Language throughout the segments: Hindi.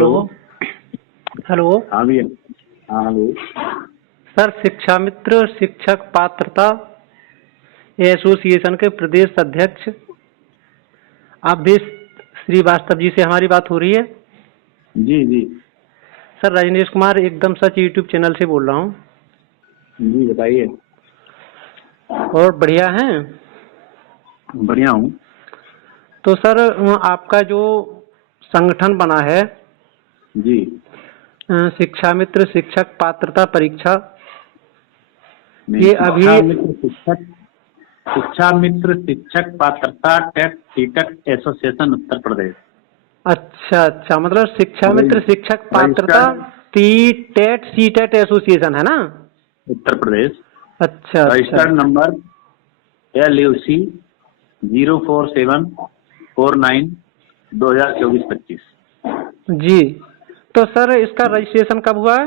हेलो। हेलो। हेलो। हाँ भैया। हाँ हेलो। सर, शिक्षा मित्र शिक्षक पात्रता एसोसिएशन के प्रदेश अध्यक्ष अवधेश श्रीवास्तव जी से हमारी बात हो रही है। जी जी। सर, रजनीश कुमार एकदम सच यूट्यूब चैनल से बोल रहा हूँ। जी बताइए। और बढ़िया हैं? बढ़िया हूँ। तो सर, आपका जो संगठन बना है जी। शिक्षा मित्र शिक्षक पात्रता परीक्षा, नहीं, ये अभी शिक्षा Mitra Shikshak Patrata TET CTET association Uttar Pradesh. अच्छा अच्छा, मतलब Shiksha Mitra Shikshak Patrata registered T TET C TET association है ना? उत्तर प्रदेश। अच्छा अच्छा रजिस्टर्ड नंबर LUC 04749/2024-25। जी। तो सर, इसका रजिस्ट्रेशन कब हुआ है?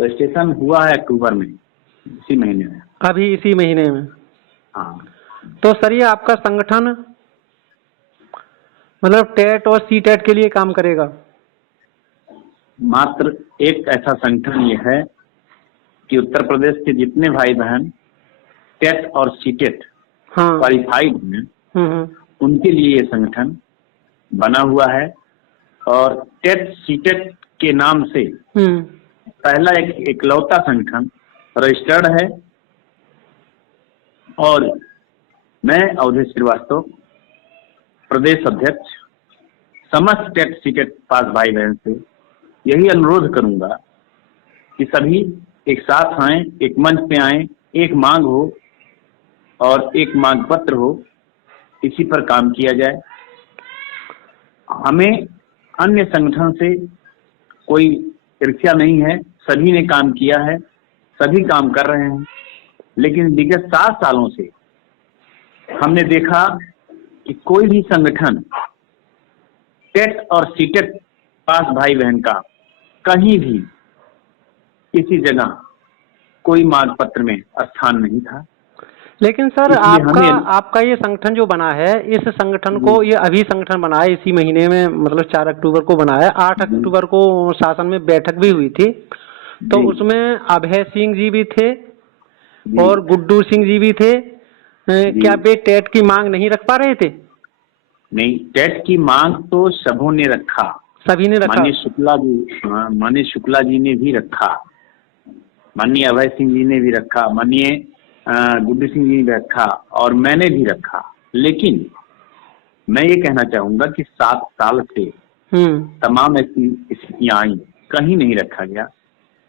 रजिस्ट्रेशन हुआ है अक्टूबर में, इसी महीने में। अभी इसी महीने में? हाँ। तो सर, ये आपका संगठन मतलब टेट और सी टेट के लिए काम करेगा? मात्र एक ऐसा संगठन ये है कि उत्तर प्रदेश के जितने भाई बहन टेट और सीटेट हाँ। क्वालिफाइड हैं, हम्म। उनके लिए ये संगठन बना हुआ है। और टेट सीटेट के नाम से हम्म। पहला एक इकलौता संगठन रजिस्टर्ड है। और मैं अवधेश श्रीवास्तव, प्रदेश अध्यक्ष, समस्त टेट सीटेट पास भाई बहन से यही अनुरोध करूंगा कि सभी एक साथ आए, एक मंच पे आए, एक मांग हो और एक मांग पत्र हो, इसी पर काम किया जाए। हमें अन्य संगठन से कोई ईर्ष्या नहीं है, सभी ने काम किया है, सभी काम कर रहे हैं। लेकिन विगत 7 सालों से हमने देखा कि कोई भी संगठन टेट और सीटेट पास भाई बहन का कहीं भी किसी जगह कोई मांग पत्र में स्थान नहीं था। लेकिन सर, इसलिए आपका हमें आपका ये संगठन जो बना है, इस संगठन को ये अभी संगठन बना है इसी महीने में, मतलब 4 अक्टूबर को बना है। 8 अक्टूबर को शासन में बैठक भी हुई थी, तो उसमें अभय सिंह जी भी थे और गुड्डू सिंह जी भी थे। क्या वे टेट की मांग नहीं रख पा रहे थे? नहीं, टेट की मांग तो सबों ने रखा। सभी ने रखा। माननीय शुक्ला जी ने भी रखा, माननीय अभय सिंह जी ने भी रखा, माननीय गुड्डू सिंह जी ने भी रखा और मैंने भी रखा। लेकिन मैं ये कहना चाहूंगा कि 7 साल से तमाम ऐसी स्थितियां आई, कहीं नहीं रखा गया।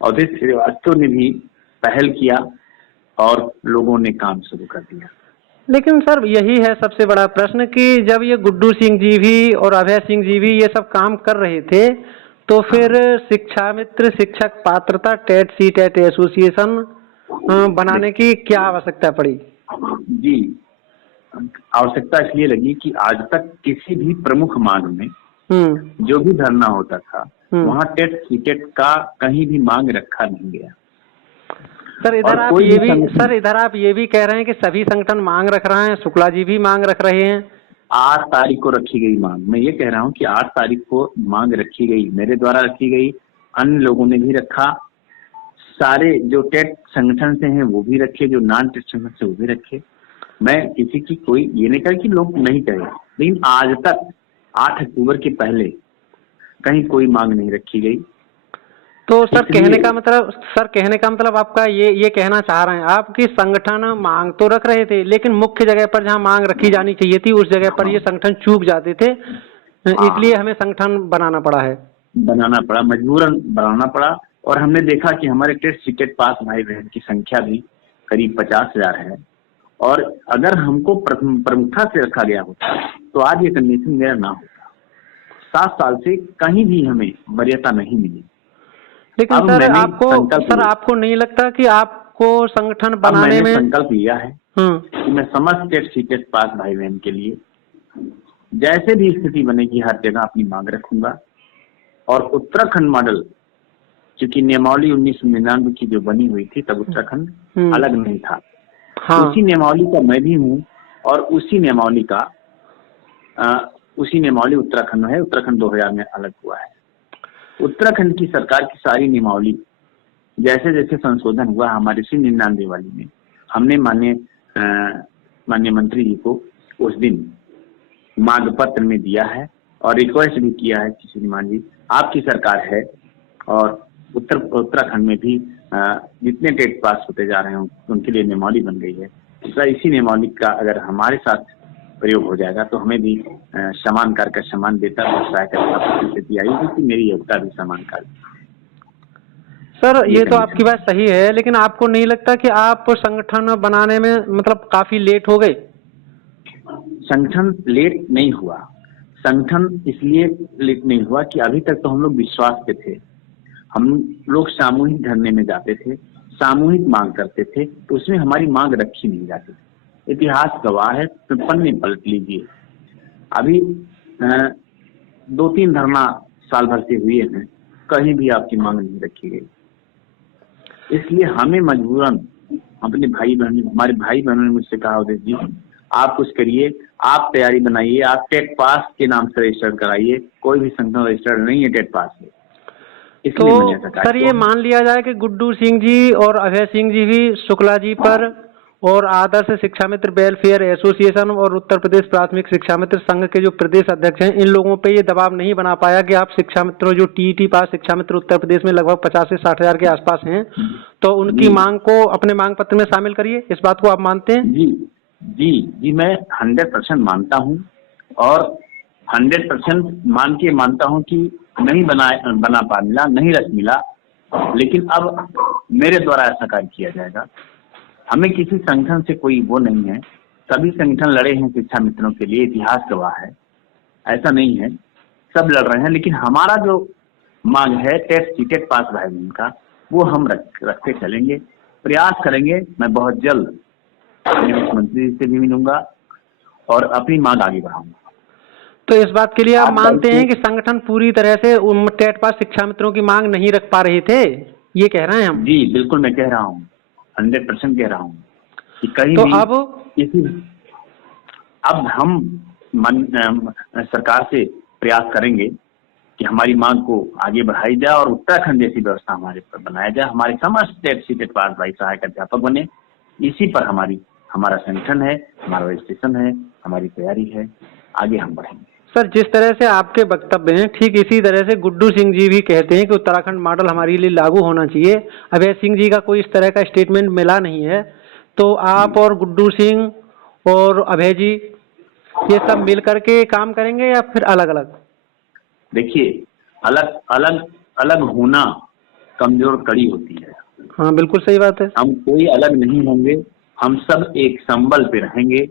अवधेश श्रीवास्तव ने भी पहल किया और लोगों ने काम शुरू कर दिया। लेकिन सर, यही है सबसे बड़ा प्रश्न कि जब ये गुड्डू सिंह जी भी और अभय सिंह जी भी ये सब काम कर रहे थे, तो फिर शिक्षा Mitra Shikshak Patrata TET C TET association बनाने की क्या आवश्यकता पड़ी? जी, आवश्यकता इसलिए लगी कि आज तक किसी भी प्रमुख मांग में जो भी धरना होता था, वहाँ टेट सीटेट का कहीं भी मांग रखा नहीं गया। सर, इधर आप ये भी कह रहे हैं कि सभी संगठन मांग रख रहे हैं, शुक्ला जी भी मांग रख रहे हैं। 8 तारीख को रखी गई मांग, मैं ये कह रहा हूँ कि 8 तारीख को मांग रखी गई, मेरे द्वारा रखी गई, अन्य लोगों ने भी रखा, सारे जो टेट संगठन से हैं वो भी रखे, जो नॉन टेट संगठन से वो भी रखे। मैं किसी की कोई ये नहीं कहा कि लोग नहीं कहे, लेकिन आज तक 8 अक्टूबर के पहले कहीं कोई मांग नहीं रखी गई। तो सर, कहने का मतलब आपका ये कहना चाह रहे हैं आप कि संगठन मांग तो रख रहे थे, लेकिन मुख्य जगह पर जहां मांग रखी जानी चाहिए थी उस जगह पर ये संगठन चूक जाते थे, इसलिए हमें संगठन बनाना पड़ा, मजबूरन बनाना पड़ा। और हमने देखा कि हमारे टेट सीटेट पास भाई बहन की संख्या भी करीब 50,000 है। और अगर हमको प्रमुखता से रखा गया होता तो आज ये कंडीशन मेरा ना होता। 7 साल से कहीं भी हमें वरीयता नहीं मिली। लेकिन सर, आपको नहीं लगता कि आपको संगठन बनाने में संकल्प लिया है कि मैं समस्त टेट सीटेट पास भाई बहन के लिए जैसे भी स्थिति बनेगी हर जगह अपनी मांग रखूंगा। और उत्तराखंड मॉडल, क्योंकि नियमावली 1999 की जो बनी हुई थी तब उत्तराखंड अलग नहीं था, उसी नियमावली का मैं भी हूँ और उसी नियमावली का उसी नियमावली उत्तराखंड में है। उत्तराखंड 2000 में अलग हुआ है। उत्तराखंड की सरकार की सारी नियमावली जैसे जैसे संशोधन हुआ हमारे इसी 99 वाली में, हमने माननीय मंत्री जी को उस दिन मांग पत्र में दिया है और रिक्वेस्ट भी किया है कि श्रीमान जी आपकी सरकार है और उत्तराखंड में भी जितने टेट पास होते जा रहे हैं उनके लिए नियमावली बन गई है। तो इसी नियमावली का अगर हमारे साथ प्रयोग हो जाएगा तो हमें भी समान कार्य का समान वेतन और सहायता स्थिति आएगी कि मेरी योग्यता भी समान कार्य। सर ये तो आपकी बात सही है, लेकिन आपको नहीं लगता कि आप संगठन बनाने में मतलब काफी लेट हो गए? संगठन लेट नहीं हुआ। संगठन इसलिए लेट नहीं हुआ कि अभी तक तो हम लोग विश्वास पे थे। हम लोग सामूहिक धरने में जाते थे, सामूहिक मांग करते थे, तो उसमें हमारी मांग रखी नहीं जाती थी। इतिहास गवाह है, तो पन्ने पलट लीजिए। अभी 2-3 धरना साल भर से हुए हैं, कहीं भी आपकी मांग नहीं रखी गई। इसलिए हमें मजबूरन अपने हमारे भाई बहनों ने मुझसे कहा उदय जी आप कुछ करिए, आप तैयारी बनाइए, आप टेट पास के नाम से रजिस्टर कराइए। कोई भी संगठन रजिस्टर्ड नहीं है टेट पास में। तो सर ये मान लिया जाए कि गुड्डू सिंह जी और अभय सिंह जी भी शुक्ला जी पर और आदर्श शिक्षा मित्र वेलफेयर एसोसिएशन और उत्तर प्रदेश प्राथमिक शिक्षा मित्र संघ के जो प्रदेश अध्यक्ष हैं, इन लोगों पे ये दबाव नहीं बना पाया कि आप शिक्षा मित्रों जो टीईटी पास शिक्षा मित्र उत्तर प्रदेश में लगभग 50 से 60 हजार के आसपास हैं, तो उनकी मांग को अपने मांग पत्र में शामिल करिए। इस बात को आप मानते हैं? जी जी जी, मैं 100% मानता हूँ और 100% मानता हूँ कि नहीं बना मिला, नहीं रस मिला, लेकिन अब मेरे द्वारा ऐसा कार्य किया जाएगा। हमें किसी संगठन से कोई वो नहीं है, सभी संगठन लड़े हैं शिक्षा मित्रों के लिए, इतिहास गवाह है, ऐसा नहीं है, सब लड़ रहे हैं। लेकिन हमारा जो मांग है टेट पास भाई बहन का, वो हम रखते चलेंगे, प्रयास करेंगे। मैं बहुत जल्द अपने मुख्यमंत्री से भी मिलूंगा और अपनी मांग आगे बढ़ाऊंगा। तो इस बात के लिए आप मानते हैं कि संगठन पूरी तरह से टेट पास शिक्षा मित्रों की मांग नहीं रख पा रहे थे, ये कह रहे हैं हम? जी बिल्कुल, मैं कह रहा हूँ, 100% कह रहा हूँ कि कहीं तो भी अब हम सरकार से प्रयास करेंगे कि हमारी मांग को आगे बढ़ाई जाए और उत्तराखंड जैसी व्यवस्था हमारे पर बनाया जाए। हमारे समस्त टेट पास भाई सहायक अध्यापक बने, इसी पर हमारा संगठन है, हमारा रजिस्ट्रेशन है, हमारी तैयारी है, आगे हम बढ़ेंगे। सर जिस तरह से आपके वक्तव्य हैं, ठीक इसी तरह से गुड्डू सिंह जी भी कहते हैं कि उत्तराखंड मॉडल हमारे लिए लागू होना चाहिए। अभय सिंह जी का कोई इस तरह का स्टेटमेंट मिला नहीं है। तो आप और गुड्डू सिंह और अभय जी ये सब मिल करके काम करेंगे या फिर अलग अलग? देखिए, अलग होना कमजोर कड़ी होती है। हाँ बिल्कुल सही बात है। हम कोई अलग नहीं होंगे, हम सब एक संबल पे रहेंगे।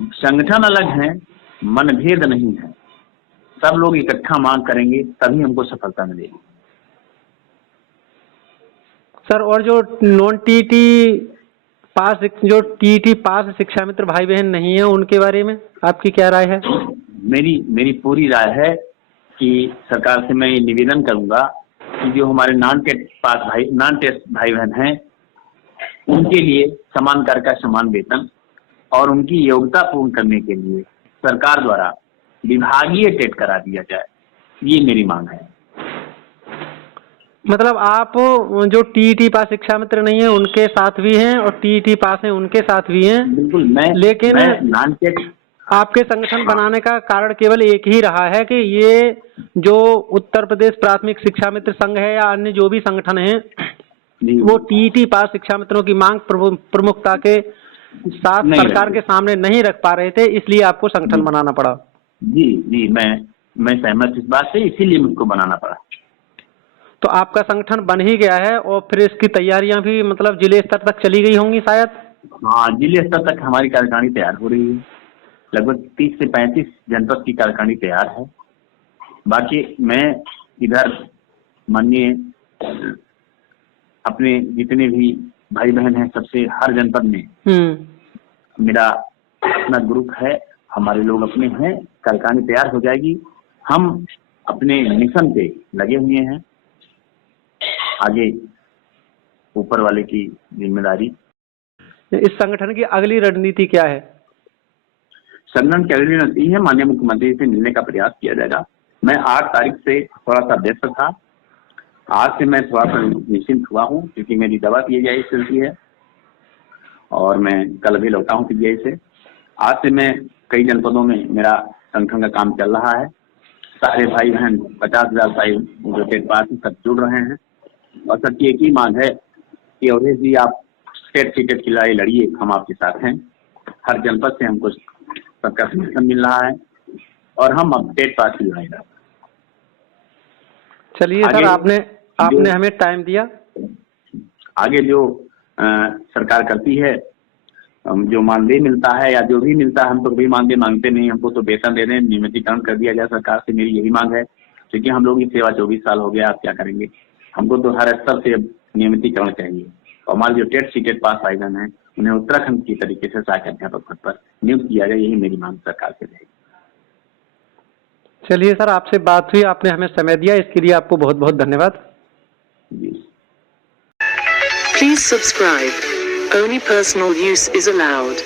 संगठन अलग है, मनभेद नहीं है, सब लोग इकट्ठा मांग करेंगे तभी हमको सफलता मिलेगी। सर और जो नॉन टीईटी पास शिक्षा मित्र भाई बहन नहीं है, उनके बारे में आपकी क्या राय है? मेरी पूरी राय है कि सरकार से मैं ये निवेदन करूंगा कि जो हमारे नॉन टेस्ट भाई बहन हैं, उनके लिए समान कार्य का समान वेतन और उनकी योग्यता पूर्ण करने के लिए सरकार द्वारा विभागीय टेट करा दिया जाए, ये मेरी मांग है। मतलब आप जो टीईटी पास शिक्षा मित्र नहीं है उनके साथ भी हैं और टीईटी पास हैं उनके साथ भी हैं? बिल्कुल। लेकिन नॉन टेट आपके संगठन बनाने का कारण केवल एक ही रहा है कि ये जो उत्तर प्रदेश प्राथमिक शिक्षा मित्र संघ है या अन्य जो भी संगठन है, वो टीईटी पास शिक्षा मित्रों की मांग प्रमुखता के साथ सरकार के सामने नहीं रख पा रहे थे, इसलिए आपको संगठन बनाना पड़ा। जी, मैं सहमत इस बात से, इसीलिए मुझको बनाना पड़ा। तो आपका संगठन बन ही गया है और फिर इसकी तैयारियां भी मतलब जिले स्तर तक चली गई होंगी शायद? हाँ, जिले स्तर तक हमारी कार्यकारिणी तैयार हो रही है। लगभग 30 से 35 जनपद की कार्यकारिणी तैयार है। बाकी मैं इधर माननीय अपने जितने भी भाई बहन हैं सबसे हर जनपद में मेरा अपना ग्रुप है, हमारे लोग अपने हैं, कार्यकारिणी तैयार हो जाएगी। हम अपने मिशन पे लगे हुए हैं, आगे ऊपर वाले की जिम्मेदारी। इस संगठन की अगली रणनीति क्या है? संगठन की अगली रणनीति है, माननीय मुख्यमंत्री से मिलने का प्रयास किया जाएगा। मैं 8 तारीख से थोड़ा सा व्यस्त था, आज से मैं थोड़ा सा निश्चिंत हुआ हूँ क्योंकि मेरी दवा पीजीआई चलती है और मैं कल भी लौटा हूँ पीजीआई से। आज से मैं कई जनपदों में मेरा संगठन का काम चल रहा है। सारे भाई बहन 50,000 भाई जो टेट पास सब जुड़ रहे हैं और सबकी एक ही मांग है कि अवधेश जी आप स्टेट टिकट की लड़ाई लड़िए, हम आपके साथ हैं। हर जनपद से हमको सबका समर्थन मिल रहा है और हम अब टेट पास की लड़ाई लड़। चलिए सर, आपने हमें टाइम दिया। आगे जो सरकार करती है, जो मानदेय मिलता है या जो भी मिलता है, हम तो कभी मानदेय मांगते नहीं, हमको तो वेतन दे दें, नियमितीकरण कर दिया जाए सरकार से, मेरी यही मांग है। क्योंकि हम लोगों की सेवा 24 साल हो गया, आप क्या करेंगे, हमको तो हर स्तर से नियमितीकरण चाहिए। और हमारे जो टेट सीटेट पास आयोजन है उन्हें उत्तराखंड की तरीके से सहायक अध्यापक पद पर नियुक्त किया जाए, यही मेरी मांग सरकार से रहेगी। चलिए सर, आपसे बात हुई, आपने हमें समय दिया, इसके लिए आपको बहुत बहुत धन्यवाद। Please subscribe. Only personal use is allowed.